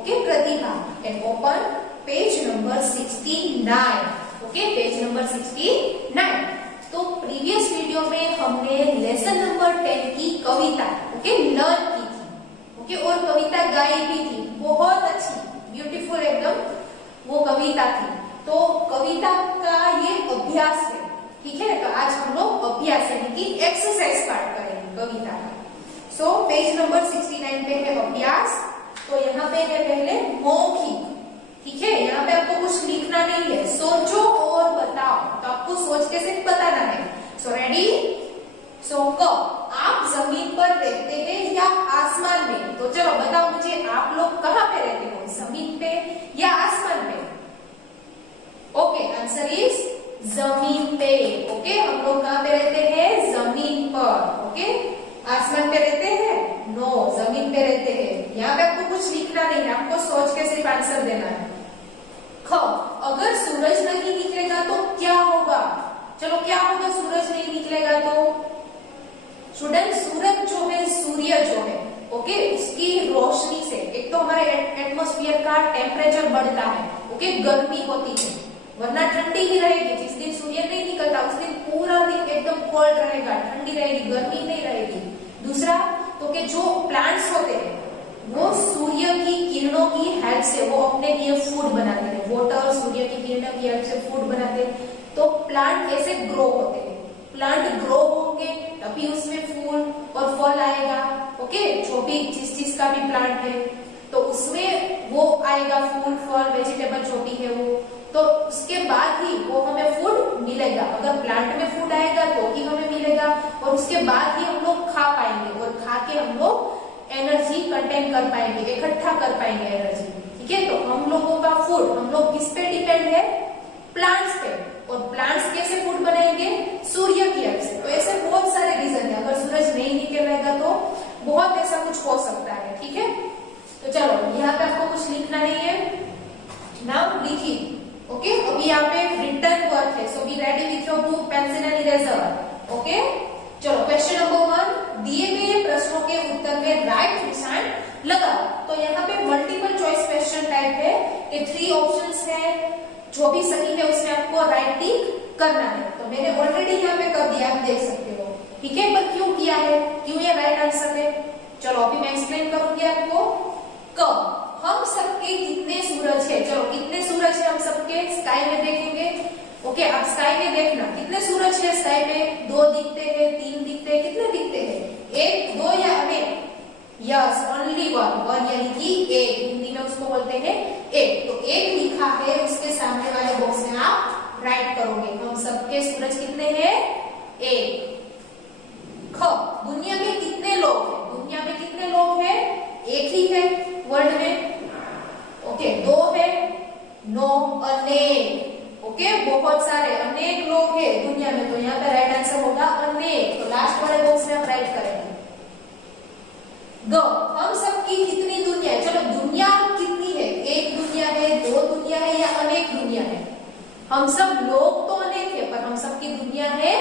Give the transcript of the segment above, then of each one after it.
Okay, Pratibha. And open page number 69। Okay, page number 69। तो previous video में हमने lesson number 10 की कविता okay learn की थी। ओके, और कविता गाई भी थी, बहुत अच्छी ब्यूटीफुल एकदम वो कविता थी। तो कविता का ये अभ्यास है, ठीक है। तो आज हम लोग अभ्यास यानी कि एक्सरसाइज पार्ट करेंगे कविता का। सो पेज नंबर 69 पे है अभ्यास। तो यहाँ पे है पहले मौखिक, ठीक है। यहाँ पे आपको कुछ लिखना नहीं है, सोचो और बताओ। तो आपको सोच के सिर्फ बताना है। So ready. सो क, आप जमीन पर रहते हैं या आसमान में? तो चलो बताओ मुझे, आप लोग कहाँ पे रहते हो, जमीन पे या आसमान पे? ओके, आंसर इज जमीन पे। ओके, हम लोग कहाँ पे रहते हैं? जमीन पर। ओके, आसमान पे रहते हैं? नो, जमीन पे रहते हैं। यहाँ पे आपको कुछ लिखना नहीं है, आपको सोच के सिर्फ आंसर देना है। ख, अगर सूरज नहीं निकलेगा तो क्या होगा? चलो, क्या होगा सूरज नहीं निकलेगा तो? स्टूडेंट, सूरज जो है, सूर्य जो है, ओके, उसकी रोशनी से एक तो हमारे एटमॉस्फेयर का टेम्परेचर बढ़ता है, ओके, गर्मी होती है, वरना ठंडी ही रहेगी। जिस दिन सूर्य नहीं निकलता उस दिन पूरा दिन एकदम कोल्ड रहेगा, ठंडी रहेगी, गर्मी नहीं रहेगी। दूसरा तो कि जो प्लांट्स होते हैं वो सूर्य की किरणों की हेल्प से वो अपने लिए फूड बनाते हैं, वाटर सूर्य की किरणों की हेल्प से फूड बनाते हैं। तो प्लांट ऐसे ग्रो होते हैं, प्लांट ग्रो होंगे तभी उसमें फूल और फल आएगा। ओके, जो भी जिस चीज का भी प्लांट है तो उसमें वो आएगा, फूल फल वेजिटेबल जो भी है वो। तो उसके बाद ही वो हमें फूड मिलेगा। अगर प्लांट में फूड आएगा तो ही हमें मिलेगा, और उसके बाद ही हम लोग खा पाएंगे, और खा के हम लोग एनर्जी कंटेन कर पाएंगे, इकट्ठा कर पाएंगे एनर्जी, ठीक है। तो हम लोगों का फूड, हम लोग किस पे डिपेंड है? प्लांट्स पे। और प्लांट्स कैसे फूड बनाएंगे? सूर्य की हेल्प से। तो ऐसे बहुत सारे रीजन है, अगर सूरज नहीं निकलेगा तो बहुत ऐसा कुछ हो सकता है, ठीक है। तो चलो, यहाँ पे आपको कुछ लिखना नहीं है, नाउ लिखिए। ओके, अभी यहाँ पे रिटर्न वर्क है, so be ready with your book, pencil and eraser. Okay, चलो क्वेश्चन नंबर 1, दिए गए प्रश्नों के उत्तर में राइट निशान लगाओ। तो यहाँ पे मल्टीपल चॉइस क्वेश्चन टाइप है कि 3 ऑप्शंस है, जो भी सही है उसमें आपको राइट टिक करना है। तो मैंने ऑलरेडी यहाँ पे कर दिया, आप देख सकते हो, ठीक है। पर क्यों किया है, क्यों ये राइट आंसर है? चलो अभी मैं एक्सप्लेन करूंगी आपको। क, हम सबके कितने सूरज है? चलो, कितने सूरज है हम सबके? स्काई में देखेंगे। ओके, आप स्काई में देखना, कितने सूरज है स्काई में? 2 दिखते हैं, 3 दिखते हैं, कितने दिखते हैं? 1, 2 या अनेक? यस, ओनली वन यानी कि एक, हिंदी में उसको बोलते हैं एक। तो एक लिखा है, उसके सामने वाले बॉक्स में आप राइट करोगे। हम सबके सूरज कितने हैं? 1। ख, दुनिया में कितने लोग हैं? दुनिया में कितने लोग हैं? एक ही है वर्ल्ड में। ओके, 2 है? नो, अनेक। ओके, बहुत सारे, अनेक लोग हैं दुनिया में। तो यहाँ पे राइट आंसर होगा अनेक। तो लास्ट वाले बॉक्स में आप राइट करेंगे। ग, हम सबकी कितनी दुनिया है? चलो, दुनिया कितनी है? एक दुनिया है, 2 दुनिया है या अनेक दुनिया है? हम सब लोग तो अनेक है, पर हम सबकी दुनिया है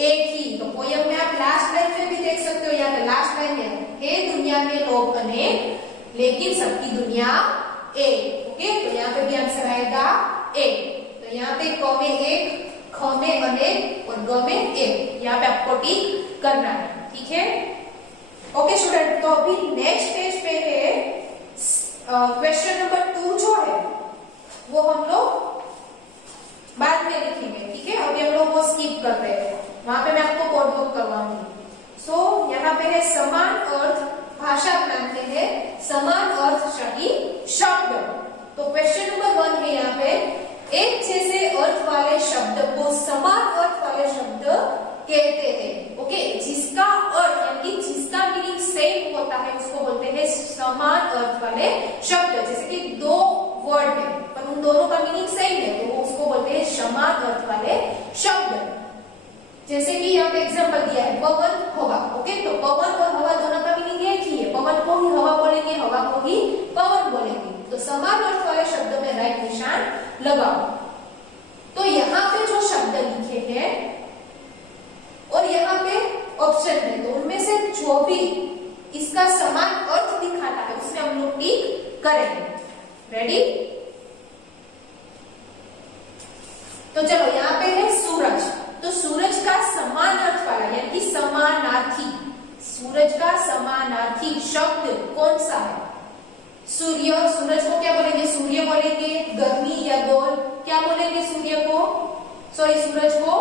एक ही। तो पोयम में आप लास्ट लाइन में भी देख सकते हो, यहाँ पे लास्ट लाइन में है दुनिया में लोग अनेक लेकिन सबकी दुनिया एक। ओके, तो यहाँ पे भी आंसर आएगा एक। तो यहाँ पे क में 1, ख में अनेक और ग में 1, यहाँ पे आपको टिक करना है, ठीक है। ओके स्टूडेंट, तो अभी नेक्स्ट पेज पे है क्वेश्चन नंबर 2 जो है वो हम लोग बाद में लिखेंगे, ठीक है। अभी हम लोग वो स्किप करते हैं, वहां पे मैं आपको कोड वर्क करवाऊंगी। सो यहाँ पे है समान अर्थ भाषा ज्ञान में है समान अर्थ सही शब्द। तो क्वेश्चन नंबर 1 है यहाँ पे, एक जैसे अर्थ वाले शब्द को समान अर्थ वाले शब्द कहते हैं। ओके, जिसका अर्थ यानी जिसका मीनिंग सेम होता है उसको बोलते हैं समान अर्थ वाले शब्द। जैसे कि 2 वर्ड है पर उन दोनों का मीनिंग सेम है तो वो उसको बोलते हैं समान अर्थ वाले शब्द। जैसे कि यहाँ पे एग्जांपल दिया है पवन हवा। ओके, तो पवन और हवा दोनों का मीनिंग एक ही है, पवन को ही हवा बोलेंगे, हवा को ही पवन बोलेंगे। तो समान अर्थ वाले शब्द में राइट निशान लगाओ। तो यहाँ पे जो शब्द लिखे हैं और यहाँ पे ऑप्शन है, तो उनमें से जो भी इसका समान अर्थ दिखाता है उसमें हम लोग टिक करेंगे। रेडी? तो चलो यहाँ पे है सूरज, तो सूरज का समान अर्थ वाला यानी कि समानार्थी, सूरज का समानार्थी शब्द कौन सा है? सूर्य। सूरज को क्या बोलेंगे? सूर्य बोलेंगे। गर्मी या दौर क्या बोलेंगे? सूर्य को, सॉरी सूरज को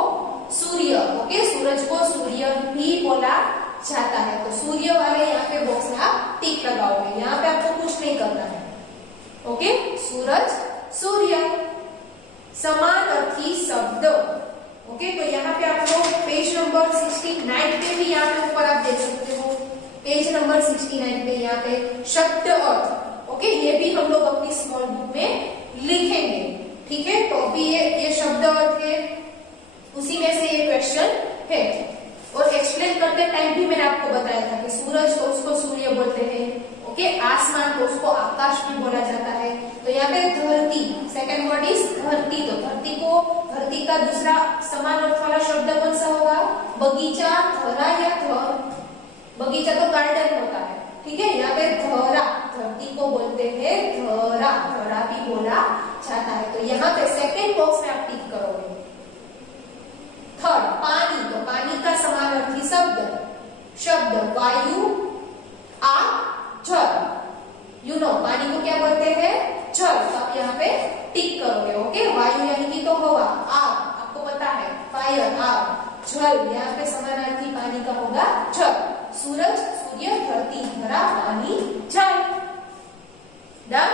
सूर्य। ओके, सूरज को सूर्य भी बोला जाता है। तो सूर्य वाले यहाँ पे बॉक्स में आप टिक लगाओगे, यहाँ पे आपको कुछ नहीं करना है। ओके, सूरज, सूर्य, समानार्थी शब्द। ओके, तो यहाँ पे आप लोग पेज नंबर 69 पे भी यहाँ पे ऊपर आप देख सकते हो, पेज नंबर 69 पे यहाँ पे शब्द अर्थ। ओके, ये भी हम लोग अपनी स्मॉल बुक में लिखेंगे। ठीक है, तो अभी ये शब्द अर्थ है, उसी में से ये क्वेश्चन है। और एक्सप्लेन करते टाइम भी मैंने आपको बताया था कि सूरज तो उसको सूर्य बोलते हैं। ओके, आसमान तो उसको आकाश भी बोला जाता है। तो यहाँ पे धरती, सेकंड वर्ड इज धरती। तो धरती को, धरती का दूसरा समान अर्थ वाला शब्द कौन सा होगा? बगीचा, धरा या धर। बगीचा तो गार्डन होता है। ठीक है, यहाँ पे धरा, धरती को बोलते हैं धरा, धरा भी बोला जाता है। तो यहाँ पे सेकंड बॉक्स में आप टिक करोगे। थर्ड, पानी। तो पानी का समानार्थी शब्द वायु, आग, जल। यू नो पानी को क्या बोलते हैं? जल। तो आप यहाँ पे टिक करोगे। ओके, वायु यानी कि तो हवा, आग आपको पता है फायर, आग। जल यहाँ पे समानार्थी पानी का होगा जल। सूरज, सूर्य, धरती, धरा, पानी, जल। डन?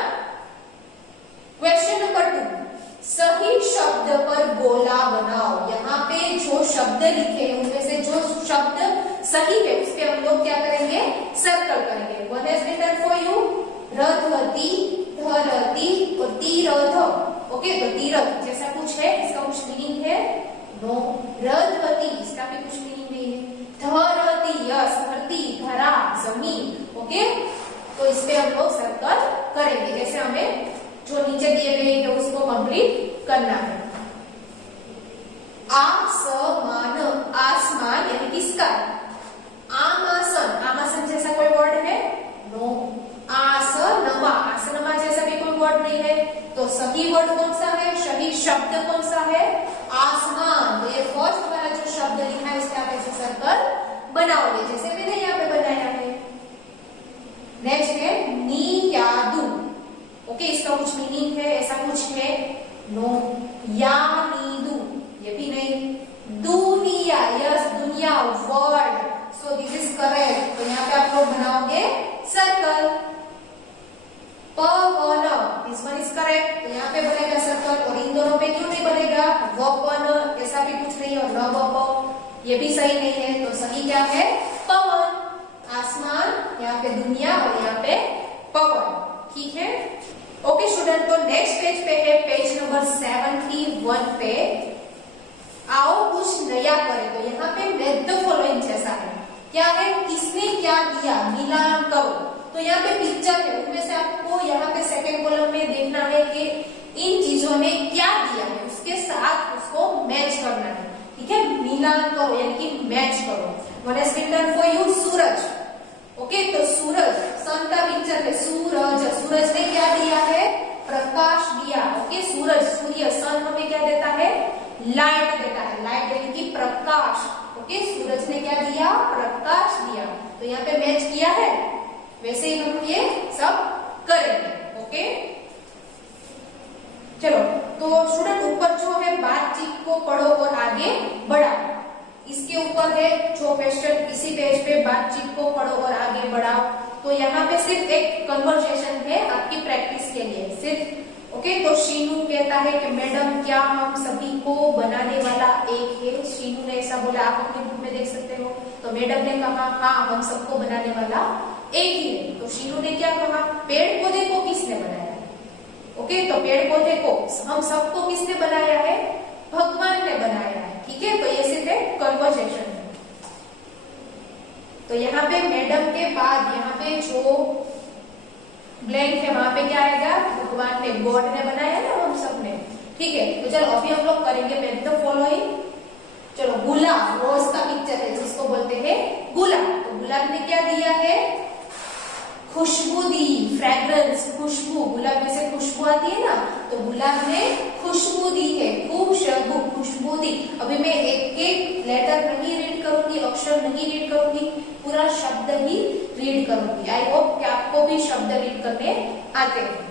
क्वेश्चन नंबर 2, सही शब्द पर गोला बनाओ। यहाँ पे जो शब्द लिखे हैं उनमें से जो शब्द सही है उस पे हम लोग क्या करेंगे? सर्कल करेंगे। One is written for you, रथवती, धरती और तीरथ। ओके, तो तीरथ जैसा कुछ है, इसका कुछ मीनिंग है? नो। रथवती इसका भी कुछ मीनिंग नहीं है। धरती, यस, धरती, धरा, जमीन। ओके, तो इस पे हम लोग सर्कल करेंगे। जैसे हमें जो नीचे दिए गए हैं उसको कंप्लीट करना है। आसमान, आसमान यानी कि स्काई। आमासन, आमासन जैसा कोई वर्ड है? नो। आसनमा, आसनमा जैसा भी कोई वर्ड नहीं है। तो सही वर्ड कौन सा है? सही शब्द कौन सा है? आसमान। तो ये फर्स्ट वाला जो शब्द लिखा है उसके आप ऐसे सर्कल बनाओगे जैसे मैंने यहाँ पे बनाया है। नेक्स्ट है नीयादू। ओके, इसका कुछ मीनिंग है? ऐसा कुछ है? नो। यानीदू, ये भी नहीं। दुनिया, यस, दुनिया, world. So this is correct. तो यहाँ पे आप लोग बनाओगे circle. Pawan, this one is correct. तो यहाँ पे बनेगा सर्कल। और इन दोनों पे क्यों नहीं बनेगा? वपन, ऐसा भी कुछ नहीं। और न वप, ये भी सही नहीं है। तो सही क्या है? पवन। आसमान, यहाँ पे दुनिया और यहाँ पे पवन। ठीक है, ओके स्टूडेंट। तो नेक्स्ट पेज पे है पेज नंबर 71 पे। आओ कुछ नया करें। तो यहाँ पे मैथ द फॉलोइंग जैसा है। क्या है? किसने क्या दिया, मिलान करो। तो यहाँ पे पिक्चर है, उनमें से आपको यहाँ पे सेकंड कॉलम में देखना है कि इन चीजों ने क्या दिया है, उसके साथ उसको मैच करना है। ठीक है, मिलान करो यानी कि मैच करो। One is written for you, Suraj. Okay, तो सूरज, सन का पिक्चर है, सूरज। सूरज ने क्या दिया है? प्रकाश दिया। ओके, सूरज, सूर्य, सन हमें क्या देता है? लाइट देता है। लाइट यानी कि प्रकाश। ओके, सूरज ने क्या दिया? प्रकाश दिया। तो यहाँ पे मैच किया है, वैसे ही हम ये सब करेंगे। ओके, चलो। तो स्टूडेंट ऊपर जो है बातचीत को पढ़ो और आगे बढ़ाओ, इसके ऊपर है जो क्वेश्चन इसी पेज पे, बातचीत को पढ़ो और आगे बढ़ाओ। तो यहाँ पे सिर्फ एक कन्वर्सेशन है आपकी प्रैक्टिस के लिए सिर्फ। ओके, तो शीनू कहता है कि मैडम क्या हम सभी को बनाने वाला एक है? शीनू ने ऐसा बोला, आप अपनी बुक में देख सकते हो। तो मैडम ने कहा हाँ हम सबको बनाने वाला एक ही है। तो शीनू ने क्या कहा? पेड़ पौधे को किसने बनाया है? ओके, तो पेड़ पौधे को, हम सबको किसने बनाया है? भगवान ने बनाया है। ठीक है, तो ये सिर्फ एक कन्वर्सेशन है। तो यहाँ पे मैडम के बाद यहाँ पे जो ब्लैंक है वहां पे क्या आएगा? भगवान ने, गॉड ने बनाया ना हम सब ने। ठीक है, तो चलो अभी हम लोग करेंगे मैथ द फॉलोइंग। चलो, गुलाब, रोज का पिक्चर है जिसको बोलते हैं गुलाब। तो गुलाब ने क्या दिया है? खुशबू दी, फ्रेग्रेंस, खुशबू गुलाब ने खुशबू दी है, खुशबू, खुशबू दी। अभी मैं एक एक लेटर नहीं रीड करूंगी, अक्षर नहीं रीड करूंगी, पूरा शब्द ही रीड करूंगी। आई होप कि आपको भी शब्द रीड करने आते हैं।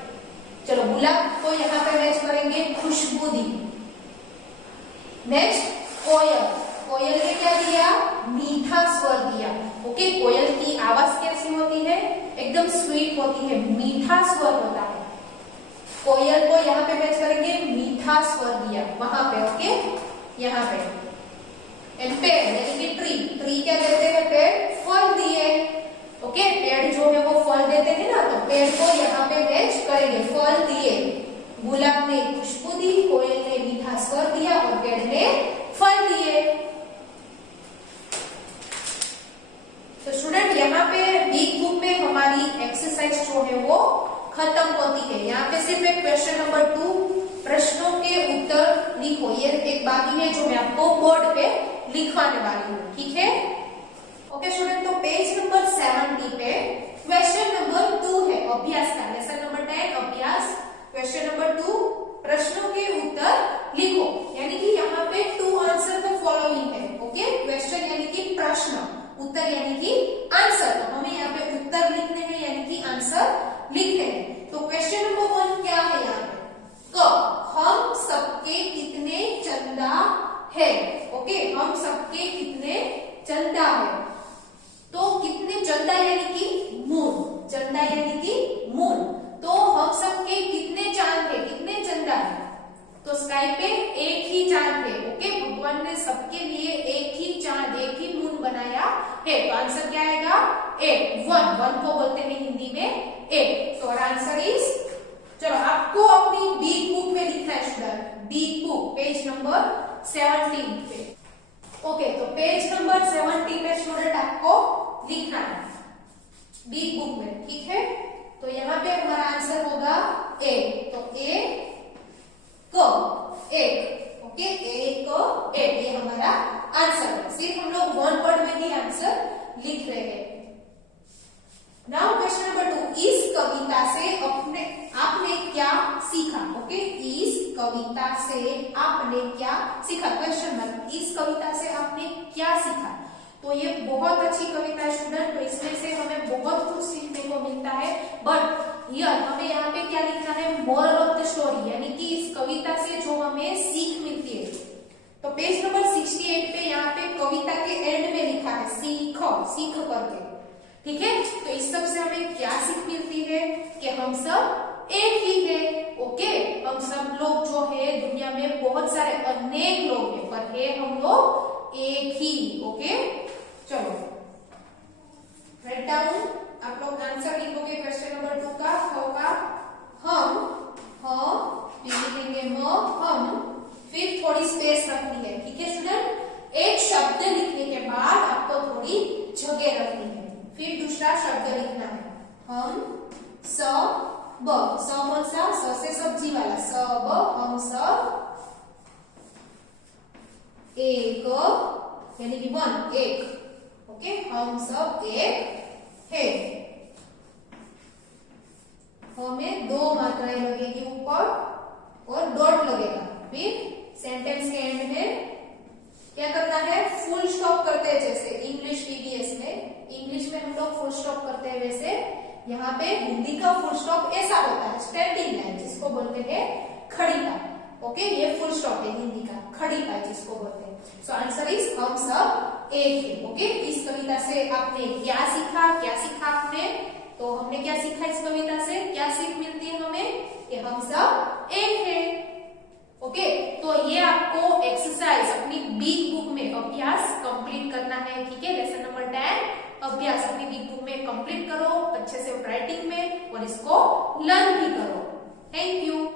चलो, गुलाब को यहाँ पे मैच करेंगे, खुशबू दी। नेक्स्ट, कोयल। कोयल ने क्या दिया? मीठा स्वर दिया। ओके, कोयल की आवाज कैसी होती है? एकदम स्वीट होती है, मीठा स्वर होता है। कोयल को यहाँ पे मैच करेंगे, मीठा स्वर दिया वहां पे। ओके, यहाँ पे। एंड पेड़ यानी कि ट्री, ट्री क्या देते हैं? पेड़ फल दिए। ओके, पेड़ जो है वो फल देते हैं ना, तो पेड़ को यहाँ पे मैच करेंगे, फल दिए। गुलाब ने खुशबू दी, कोयल ने मीठा स्वर दिया और पेड़ ने फल दिए। तो स्टूडेंट, यहाँ पे बिग बुक में हमारी एक्सरसाइज जो है वो खत्म होती है। यहाँ पे सिर्फ एक क्वेश्चन नंबर 2 प्रश्नों के उत्तर लिखो, ये एक बाकी है जो मैं आपको बोर्ड पे लिखवाने वाली हूँ। ठीक है? ओके स्टूडेंट, तो पेज नंबर 70 पे क्वेश्चन नंबर 2 है अभ्यास का, लेसन नंबर 10 अभ्यास। क्वेश्चन नंबर 2 प्रश्नों के उत्तर लिखो, यानी कि यहाँ पे 2 आंसर द फॉलोइंग है। ओके, क्वेश्चन यानी कि प्रश्न, उत्तर यानी कि आंसर। तो हमें यहाँ पे उत्तर लिखने हैं यानी कि आंसर लिखने हैं। तो क्वेश्चन नंबर 1 क्या है यहाँ पे? क, हम सबके कितने चंदा है? ओके, हम सबके कितने चंदा है? तो कितने चंदा यानी कि मून, चंदा यानी कि मून। तो हम सबके कितने चांद है, कितने चंदा है? तो स्काई पे एक ही चांद है। ओके, भगवान ने सबके लिए एक ही चांद, एक ही मून बनाया है। तो आंसर क्या आएगा? 1, 1 को बोलते हैं हिंदी में 1। तो आंसर इज, चलो आपको अपनी बिग बुक में लिखना है student, big book page number 17 पे। ओके, तो पेज नंबर 70 पे स्टूडेंट आपको लिखना है बिग बुक में। ठीक है? तो यहाँ पे हमारा आंसर होगा 1। तो 1 ओके, 1 ये हमारा आंसर है। सिर्फ हम लोग 1 वर्ड में ही आंसर लिख रहे हैं। नाउ क्वेश्चन नंबर 2, इस कविता से आपने क्या सीखा? ओके, इस कविता से आपने क्या सीखा? क्वेश्चन मार्क, इस कविता से आपने क्या सीखा? तो ये बहुत अच्छी कविता है स्टूडेंट, तो इसमें से हमें बहुत कुछ सीखने को मिलता है। बट हमें यहाँ पे क्या लिखना है? मोरल ऑफ द स्टोरी, यानी कि इस कविता से जो हमें सीख मिलती है। तो पेज नंबर 68 पे यहाँ पे कविता के एंड में लिखा है सीखो, सीख करके। ठीक है? तो इस सब से हमें क्या सीख मिलती है? कि हम सब एक ही है। ओके, हम सब लोग जो है दुनिया में बहुत सारे अनेक लोग हैं, पर है हम लोग एक ही। ओके, चलो राइट डाउन, आप लोग आंसर लिखोगे क्वेश्चन नंबर 2 का। होगा हम, फिर लिखेंगे हम, फिर थोड़ी स्पेस रखनी है। ठीक है स्टूडेंट? एक शब्द लिखने के बाद आपको थोड़ी जगह रखनी है, फिर दूसरा शब्द लिखना है। हम सब, स कौन सा? स से सब्जी वाला, सब, हम सब एक यानी कि 1, 1। ओके, हम सब एक है। हमें 2 मात्राएं लगेगी ऊपर और डॉट लगेगा। फिर सेंटेंस के एंड में क्या करना है? फुल स्टॉप करते हैं, जैसे इंग्लिश ईवीएस में, इंग्लिश में हम लोग फुल स्टॉप करते हैं, वैसे यहाँ पे हिंदी का फुल स्टॉप ऐसा होता है, स्टैंडिंग लाइन, जिसको बोलते हैं खड़ी पाई। ओके, ये फुल स्टॉप है हिंदी का, खड़ी पाई जिसको बोलते हैं। सो आंसर इज हम सब एक है। ओके, इस कविता से आपने क्या सीखा? क्या सीखा आपने? तो हमने क्या सीखा इस कविता से? क्या सीख मिलती है हमें? कि हम सब एक है। ओके, तो ये आपको एक्सरसाइज अपनी बिग बुक में अभ्यास कंप्लीट करना है। ठीक है, लेसन नंबर 10 अभ्यास अपनी बिग बुक में कंप्लीट करो अच्छे से राइटिंग में, और इसको लर्न भी करो। Thank you.